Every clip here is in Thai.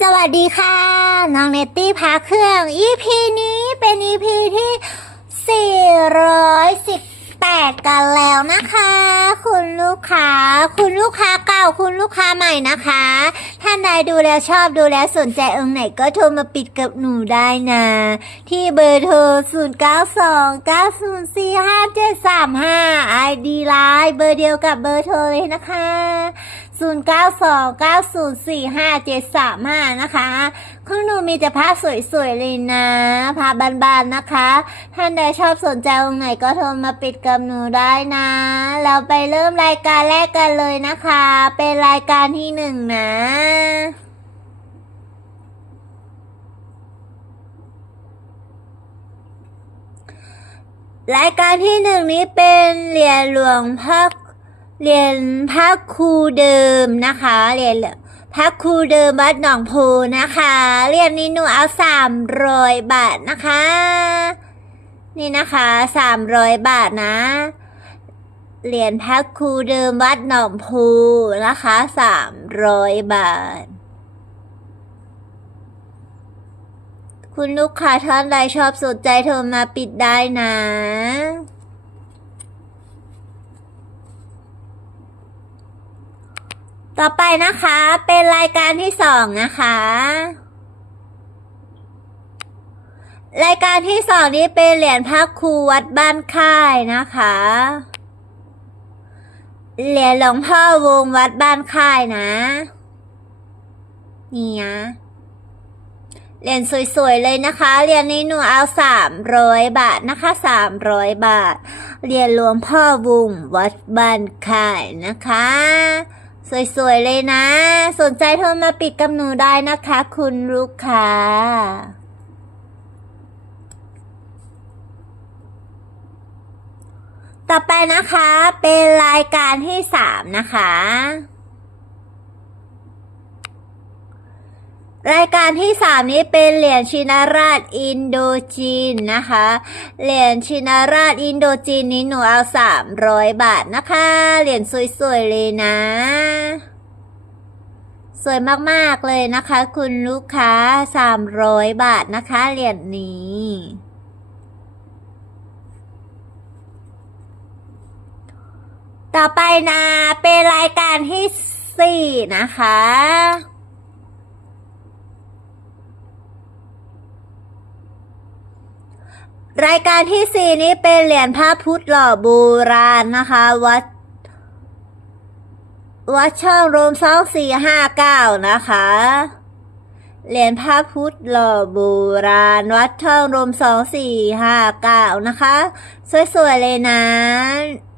สวัสดีค่ะ น้องเนตตี้พาเครื่อง EP นี้เป็น EP ที่ 418 กันแล้วนะคะ คุณลูกค้า คุณลูกค้าเก่า คุณลูกค้าใหม่นะคะ ท่านใดดูแล้วชอบดูแล้วสนใจองค์ไหนก็โทรมาปิดกับหนูได้นะ ที่เบอร์โทร 092 904 5735 ID ไลน์เบอร์เดียวกับเบอร์โทรเลยนะคะ 0929045735 นะคะของหนูมีแต่ผ้าสวยๆเลยนะผ้าบานๆนะคะ ท่านใดชอบสนใจองค์ไหนก็โทรมาปิดกับหนูได้นะ เราไปเริ่มรายการแรกกันเลยนะคะ เป็นรายการที่หนึ่งนะรายการที่หนึ่งนี้เป็นเหรียญหลวงพ่อ เรียญพระครูเดิมนะคะ เรียญพระครูเดิมวัดหนองโพนะคะ เรียญนี้หนูเอาสามร้อยบาทนะคะ นี่นะคะสามร้อยบาทนะเหรียญพระครูเดิมวัดหนองโพนะคะสามร้อยบาท คุณลูกค้าท่านใดชอบสนใจโทรมาปิดได้นะ ต่อไปนะคะเป็นรายการที่สองนะคะ รายการที่สองนี้เป็นเหรียญพระครูวัดบ้านค่ายนะคะ เหรียญหลวงพ่อวงวัดบ้านค่ายนะ นี่นะเหรียญสวยๆเลยนะคะเหรียญนี้หนูเอาสามร้อยบาทนะคะสามร้อยบาทเหรียญหลวงพ่อบุงวัดบ้านค่ายนะคะ สวยๆเลยนะ สนใจโทรมาปิดกับหนูได้นะคะ คุณลูกค้าต่อไปนะคะเป็นรายการที่สามนะคะ รายการที่สามนี้เป็นเหรียญชินาราชอินโดจีนนะคะ เหรียญชินาราชอินโดจีนนี้หนูเอาสามร้อยบาทนะคะ เหรียญสวยๆเลยนะ สวยมากๆเลยนะคะ คุณลูกค้าสามร้อยบาทนะคะ เหรียญนี้ต่อไปนะเป็นรายการที่สี่นะคะ รายการที่สี่นี้เป็นเหรียญพระพุทธหล่อโบราณนะคะ วัด วัดช่องรมสองสี่ห้าเก้านะคะ เหรียญพระพุทธหล่อโบราณ วัดช่องรมสองสี่ห้าเก้านะคะ สวยๆเลยนะ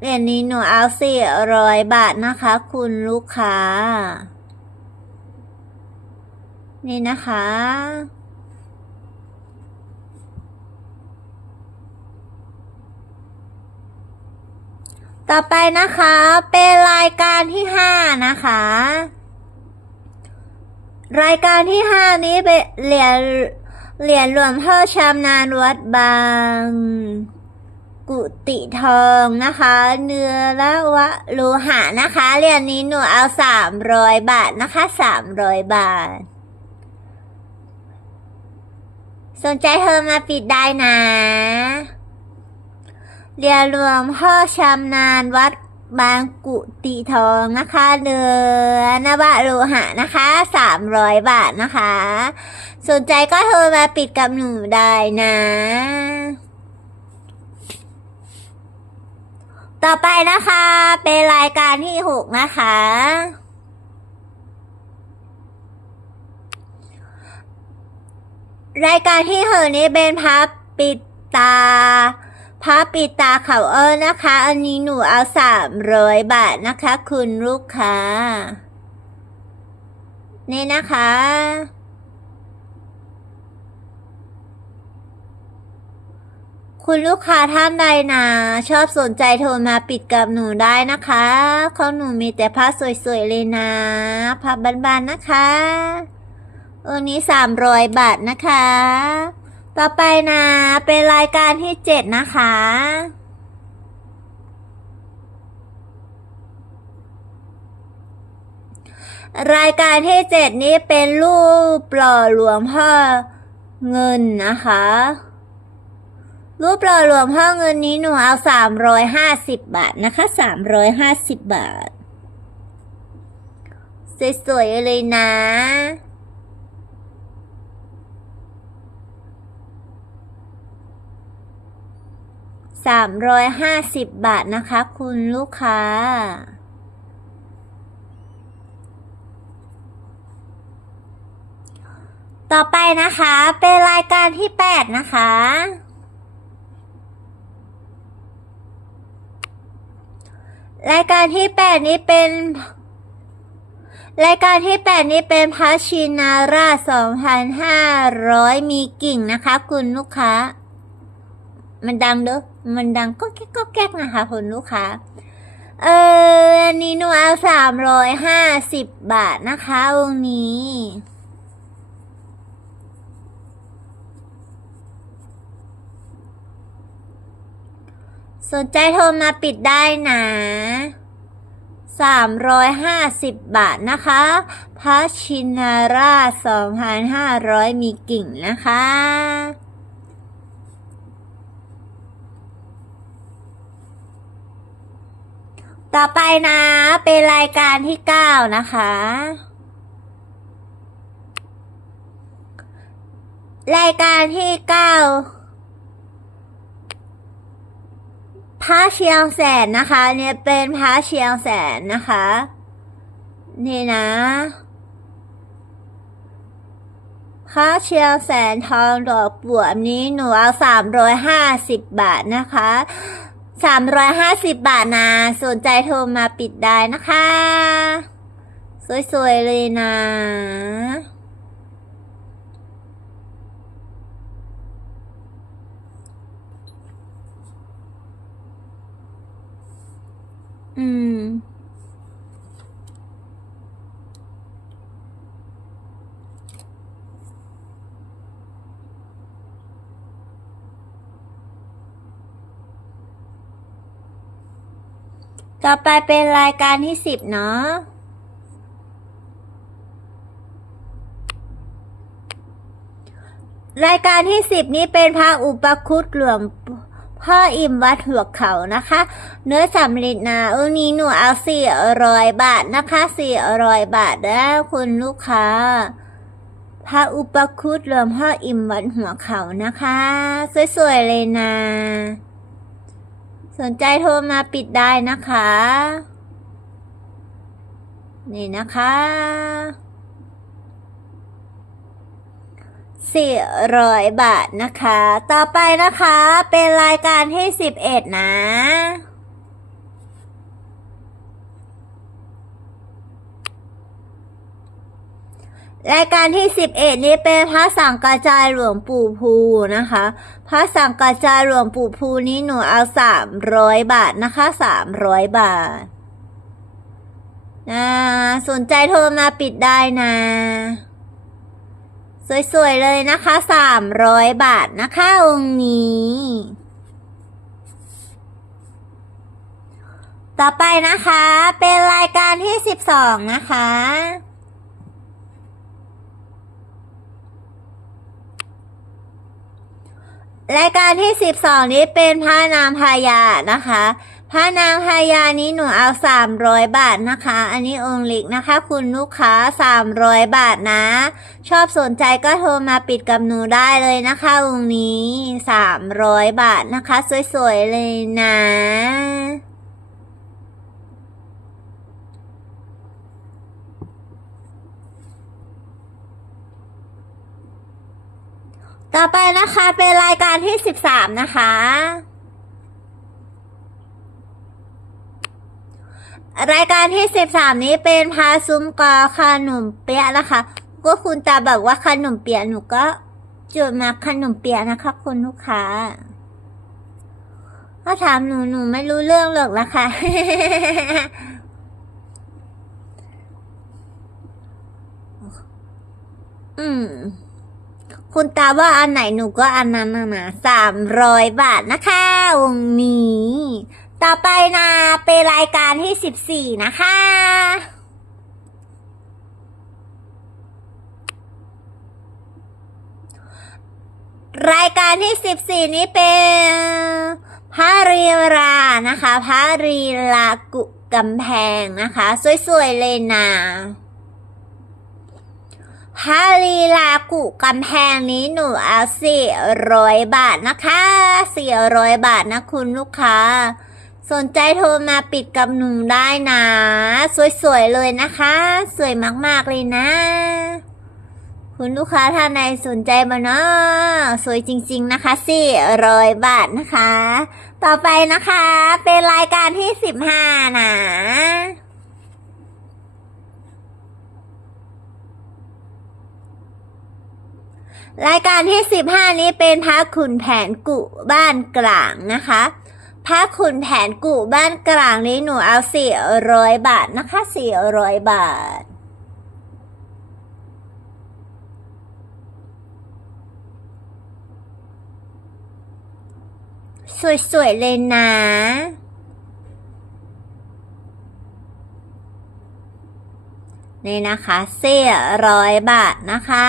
เหรียญนี้หนูเอาสี่ร้อยบาทนะคะ คุณลูกค้า นี่นะคะ ต่อไปนะคะเป็นรายการที่ห้านะคะ รายการที่ห้านี้เป็นเหรียญเหรียญหลวงพ่อชำนาญวัดบาง กุติทองนะคะ เนื้อละวะโลหะนะคะ เหรียญนี้หนูเอาสามร้อยบาทนะคะสามร้อยบาท สนใจเธอมาปิดได้นะ เรียนรวมพ่อชำนาญวัดบางกุติทองนะคะเนื้อนวะโลหะนะคะสามร้อยบาทนะคะ สนใจก็โทรมาปิดกับหนูได้นะ ต่อไปนะคะ เป็นรายการที่หกนะคะ รายการที่หกนี้เป็นพับปิดตา พับปิดตาเขาเออนะคะ อันนี้หนูเอาสามร้อยบาทนะคะ คุณลูกค้า นี่นะคะคุณลูกค้าท่านใดนะชอบสนใจโทรมาปิดกับหนูได้นะคะของหนูมีแต่ผ้าสวยๆเลยนะผ้าบานๆนะคะเออนี้สามร้อยบาทนะคะ ต่อไปนะเป็นรายการที่เจ็ดนะคะ รายการที่เจ็ดนี้เป็นรูปหล่อหลวงพ่อเงินนะคะ รูปหล่อหลวงพ่อเงินนี้หนูเอาสามร้อยห้าสิบบาทนะคะสามร้อยห้าสิบบาท สวยๆเลยนะ สามร้อยห้าสิบบาทนะคะคุณลูกค้า ต่อไปนะคะ เป็นรายการที่แปดนะคะ รายการที่แปดนี้เป็น รายการที่แปดนี้เป็นพระชินาราช2,500 มีกิ่งนะคะ คุณลูกค้า มันดังเด้อ มันดังก็แก๊กก็แก๊กนะคะคุณลูกค้า เอออันนี้หนูเอาสามร้อยห้าสิบบาทนะคะองนี้สนใจโทรมาปิดได้นะสามร้อยห้าสิบบาทนะคะพระชินาราสองพันห้าร้อยมีกิ่งนะคะ ต่อไปนะ เป็นรายการที่เก้านะคะ รายการที่เก้าพระเชียงแสนนะคะ เนี่ยเป็นพระเชียงแสนนะคะ นี่นะพระเชียงแสนทองดอกบวบนี้หนูเอาสามร้อยห้าสิบบาทนะคะ สามร้อยห้าสิบบาทนะ สนใจโทรมาปิดได้นะคะ สวยๆ เลยนะอืม ต่อไปเป็นรายการที่สิบเนาะรายการที่สิบนี้เป็นพระอุปคุตหลวงพ่ออิ่มวัดหัวเขานะคะ เนื้อสำลิดนะองนี้หนูเอาสี่ร้อยบาทนะคะสี่ร้อยบาทนะคุณลูกค้า พระอุปคุตหลวงพ่ออิ่มวัดหัวเขานะคะ สวยๆเลยนะ สนใจโทรมาปิดได้นะคะ นี่นะคะสี่ร้อยบาทนะคะ ต่อไปนะคะ เป็นรายการที่สิบเอ็ดนะ รายการที่สิบเอ็ดนี้เป็นพระสังกระจายหลวงปู่ภูนะคะ พระสังกระจายหลวงปู่ภูนี้หนูเอาสามร้อยบาทนะคะสามร้อยบาทนะสนใจโทรมาปิดได้นะ สวยๆเลยนะคะสามร้อยบาทนะคะองค์นี้ ต่อไปนะคะ เป็นรายการที่สิบสองนะคะ รายการที่สิบสองนี้เป็นพระนางพญานะคะ พระนางพญานี้หนูเอาสามร้อยบาทนะคะ อันนี้องค์ลิกนะคะ คุณลูกค้าสามร้อยบาทนะ ชอบสนใจก็โทรมาปิดกับหนูได้เลยนะคะองค์นี้สามร้อยบาทนะคะ สวยๆเลยนะ ต่อไปนะคะเป็นรายการที่สิบสามนะคะ รายการที่สิบสามนี้เป็นพาซุ้มกอขนมเปี๊ยะนะคะ ก็คุณตาบอกว่าขนมเปี๊ยะหนูก็จดมาขนมเปี๊ยะนะคะ คุณลูกค้าถ้าถามหนูหนูไม่รู้เรื่องหรอกนะคะอืม คุณตาว่าอันไหนหนูก็อันนั้นนะะสามร้อยบาทนะคะวงนี้ ต่อไปนะเป็นรายการที่สิบสี่นะคะ รายการที่สิบสี่นี้เป็นพระรีรานะคะพระรีลากุกำแพงนะคะ สวยๆเลยนะ พระรีลากุกำแพงนี้หนูเอาสี่ร้อยบาทนะคะสี่ร้อยบาทนะคุณลูกค้า สนใจโทรมาปิดกับหนูได้นะ สวยๆเลยนะคะ สวยมากๆเลยนะ คุณลูกค้าท่านใดสนใจมาเนาะสวยจริง ๆนะคะสี่ร้อยบาทนะคะ ต่อไปนะคะ เป็นรายการที่สิบห้านะ รายการที่สิบห้านี้เป็นพระขุนแผนกุบ้านกลางนะคะพระขุนแผนกุบ้านกลางนี้หนูเอาสี่ร้อยบาทนะคะสี่ร้อยบาทสวยๆเลยนะ นี่นะคะเสี่ร้อยบาทนะคะ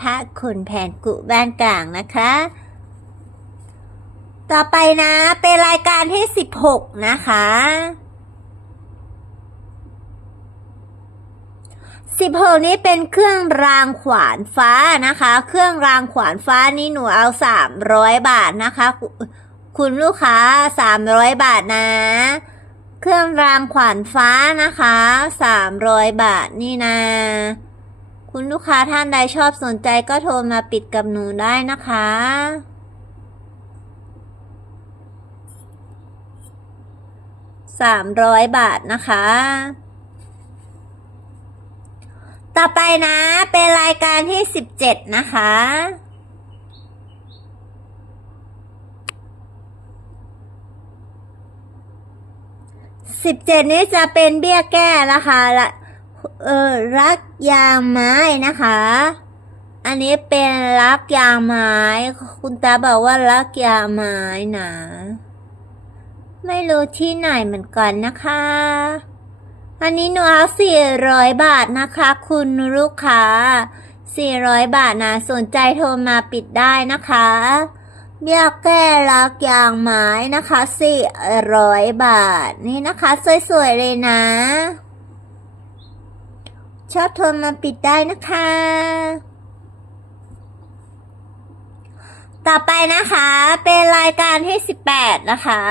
พระขุนแผนกุบ้านกลางนะคะ ต่อไปนะเป็นรายการที่สิบหกนะคะสิบหกนี้เป็นเครื่องรางขวานฟ้านะคะ เครื่องรางขวานฟ้านี่หนูเอาสามร้อยบาทนะคะ คุณลูกค้าสามร้อยบาทนะ เครื่องรางขวานฟ้านะคะสามร้อยบาทนี่นะ คุณลูกค้าท่านใดชอบสนใจก็โทรมาปิดกับหนูได้นะคะสามร้อยบาทนะคะ ต่อไปนะ เป็นรายการที่สิบเจ็ดนะคะ สิบเจ็ดนี้จะเป็นเบี้ยแก้นะคะละเออรักยางไม้นะคะ อันนี้เป็นรักยางไม้ คุณตาบอกว่ารักยางไม้นะไม่รู้ที่ไหนเหมือนกันนะคะ อันนี้หนูเอาสี่ร้อยบาทนะคะ คุณลูกค้าสี่ร้อยบาทนะ สนใจโทรมาปิดได้นะคะ เบี้ยแก้รักยางไม้นะคะสี่ร้อยบาท นี่นะคะสวยๆเลยนะ ชอบโทรมาปิดได้นะคะ ต่อไปนะคะ เป็นรายการที่สิบแปดนะคะ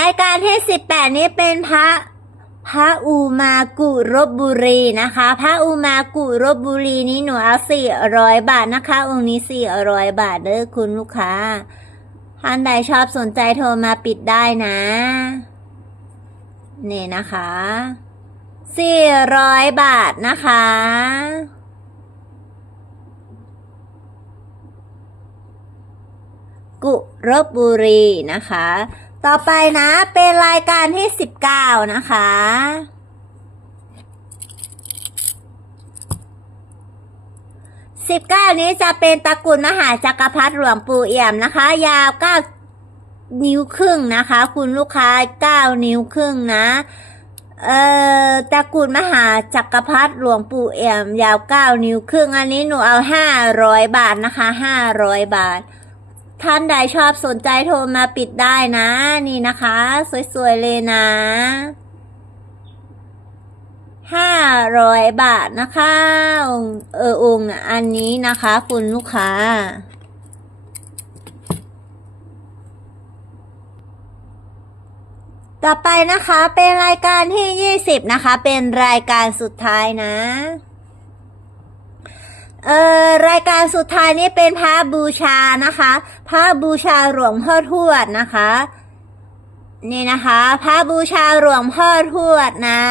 รายการที่สิบแปดนี้เป็นพระ พระอูมากุรบบุรีนะคะ พระอูมากุรบบุรีนี้หนูเอาสี่ร้อยบาทนะคะ องค์นี้สี่ร้อยบาทเด้อคุณลูกค้าท่านใดชอบสนใจโทรมาปิดได้นะนี่นะคะสี่ร้อยบาทนะคะ กุรบบุรีนะคะ ต่อไปนะเป็นรายการที่สิบเก้านะคะ สิบเก้านี้จะเป็นตระกูลมหาจักรพรรดิหลวงปู่เอี่ยมนะคะ ยาวเก้านิ้วครึ่งนะคะ คุณลูกค้าเก้านิ้วครึ่งนะเอ่อตระกูลมหาจักรพรรดิหลวงปู่เอี่ยม ยาวเก้านิ้วครึ่งอันนี้หนูเอาห้าร้อยบาทนะคะห้าร้อยบาท ท่านใดชอบสนใจโทรมาปิดได้นะ นี่นะคะ สวยๆเลยนะห้าร้อยบาทนะคะองเออองอันนี้นะคะ คุณลูกค้า ต่อไปนะคะเป็นรายการที่ยี่สิบนะคะ เป็นรายการสุดท้ายนะ เอ่อรายการสุดท้ายนี้เป็นพระบูชานะคะพระบูชาหลวงพ่อทวดนะคะ นี่นะคะพระบูชาหลวงพ่อทวดนะ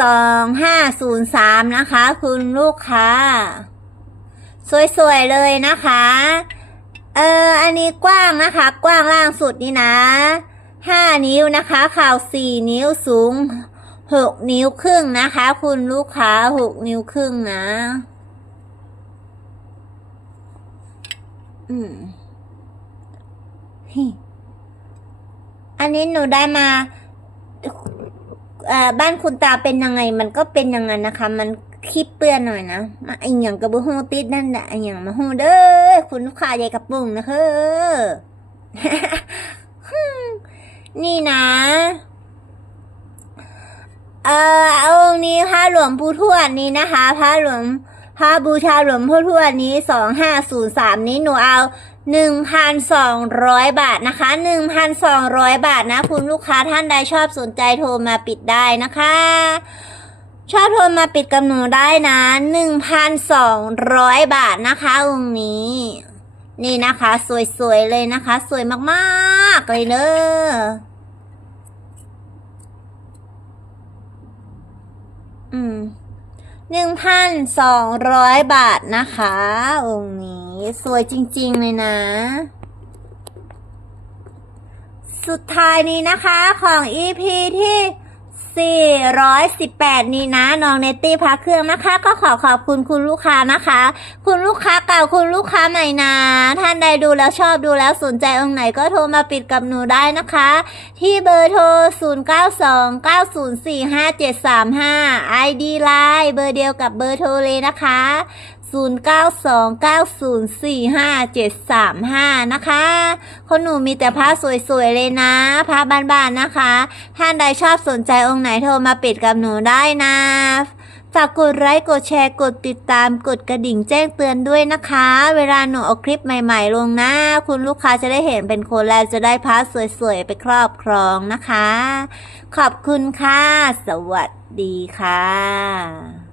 สองห้าศูนย์สามนะคะ คุณลูกค้า สวยๆเลยนะคะ เอออันนี้กว้างนะคะ กว้างล่างสุดนี่นะห้านิ้วนะคะข่าวสี่นิ้วสูงหกนิ้วครึ่งนะคะ คุณลูกค้าหกนิ้วครึ่งนะ อืมฮิอันนี้หนูได้มาเอ่อบ้านคุณตาเป็นยังไง มันก็เป็นอยังไงนะคะ มันขี้เปื้อนหน่อยนะมาไอหยังกระบุฮูติดนั่นแหละไอหยังมาฮูเด้อคุณลูกค้าใหญ่กระปุงนะเฮ้อนี่นะ เออเอาองนี้พระหลวงปู่ทวดนี้นะคะ พระหลวง พระบูชาหลวงพ่อทวดนี้สองห้าศูนย์สามนี้หนูเอาหนึ่งพันสองร้อยบาทนะคะหนึ่งพันสองร้อยบาทนะ คุณลูกค้าท่านใดชอบสนใจโทรมาปิดได้นะคะ ชอบโทรมาปิดกับหนูได้นะหนึ่งพันสองร้อยบาทนะคะองค์นี้ นี่นะคะ สวยๆเลยนะคะ สวยมากๆเลยเนอะอืม หนึ่งพันสองร้อยบาทนะคะ องค์นี้สวยจริงๆเลยนะ สุดท้ายนี้นะคะของ EP ที่ 418 นี้นะน้องเนตตี้พักเครื่องนะคะ ก็ขอขอบคุณคุณลูกค้านะคะ คุณลูกค้าเก่าคุณลูกค้าใหม่นะ ท่านใดดูแล้วชอบดูแล้วสนใจองค์ไหนก็โทรมาปิดกับหนูได้นะคะ ที่เบอร์โทร 0929045735 ID Line เบอร์เดียวกับเบอร์โทรเลยนะคะ 0929045735 นะคะ คนหนูมีแต่ผ้าสวยๆเลยนะผ้าบ้านๆนะคะ ท่านใดชอบสนใจองค์ไหนโทรมาปิดกับหนูได้นะฝากกดไลค์กดแชร์กดติดตามกดกระดิ่งแจ้งเตือนด้วยนะคะ เวลาหนูเอาคลิปใหม่ๆลงนะ คุณลูกค้าจะได้เห็นเป็นคนแรกจะได้พาสวยๆไปครอบครองนะคะ ขอบคุณค่ะ สวัสดีค่ะ